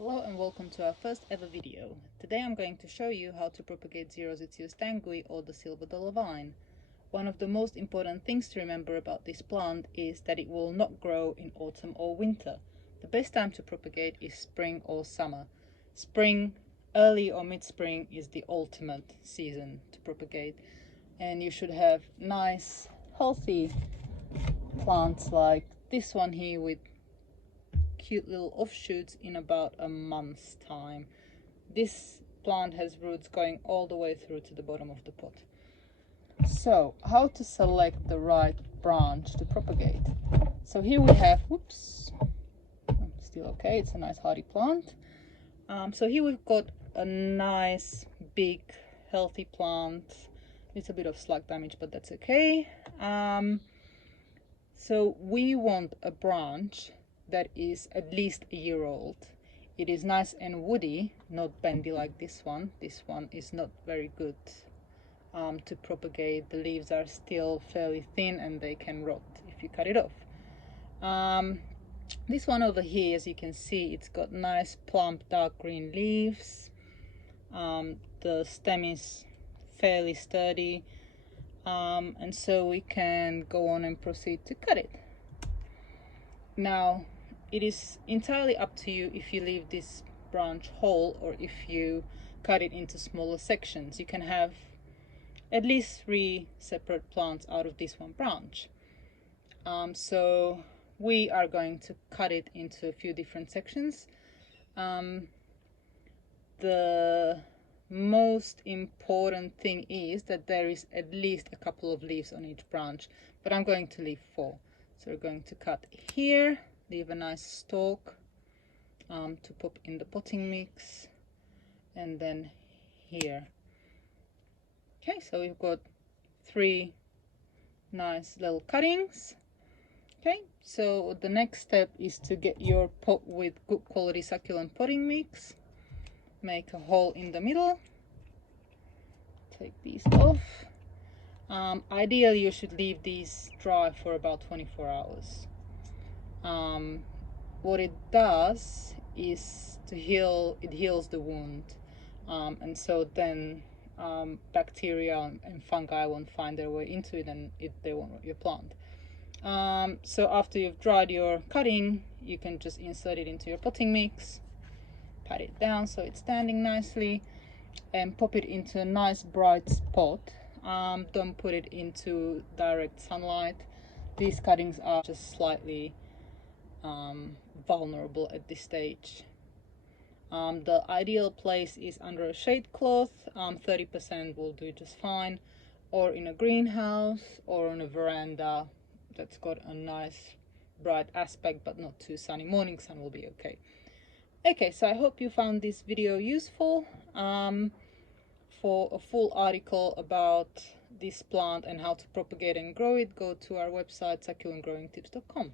Hello and welcome to our first ever video. Today I'm going to show you how to propagate Xerosicyos Danguyi or the silver dollar vine. One of the most important things to remember about this plant is that it will not grow in autumn or winter. The best time to propagate is spring or summer. Spring, early or mid-spring is the ultimate season to propagate, and you should have nice healthy plants like this one here with cute little offshoots in about a month's time. This plant has roots going all the way through to the bottom of the pot. So how to select the right branch to propagate? So here we have, whoops, still okay, it's a nice hardy plant. So here we've got a nice big healthy plant. It's a bit of slug damage, but that's okay. So we want a branch that is at least a year old. It is nice and woody, not bendy like this one. This one is not very good to propagate. The leaves are still fairly thin and they can rot if you cut it off. This one over here, as you can see, it's got nice plump dark green leaves. The stem is fairly sturdy, and so we can go on and proceed to cut it. Now, it is entirely up to you if you leave this branch whole or if you cut it into smaller sections. You can have at least 3 separate plants out of this one branch. So we are going to cut it into a few different sections. The most important thing is that there is at least a couple of leaves on each branch, but I'm going to leave 4. So we're going to cut here, leave a nice stalk to pop in the potting mix, and then here. Okay, so we've got 3 nice little cuttings. Okay, so the next step is to get your pot with good quality succulent potting mix. Make a hole in the middle. Take these off. Ideally, you should leave these dry for about 24 hours. What it does is it heals the wound, and so then bacteria and fungi won't find their way into it, and they won't rot your plant. So after you've dried your cutting, you can just insert it into your potting mix, pat it down so it's standing nicely, and pop it into a nice bright spot. Don't put it into direct sunlight. These cuttings are just slightly vulnerable at this stage. The ideal place is under a shade cloth. 30% will do just fine, or in a greenhouse or on a veranda that's got a nice bright aspect but not too sunny. Morning sun will be okay. Okay, so I hope you found this video useful. For a full article about this plant and how to propagate and grow it, go to our website succulentgrowingtips.com.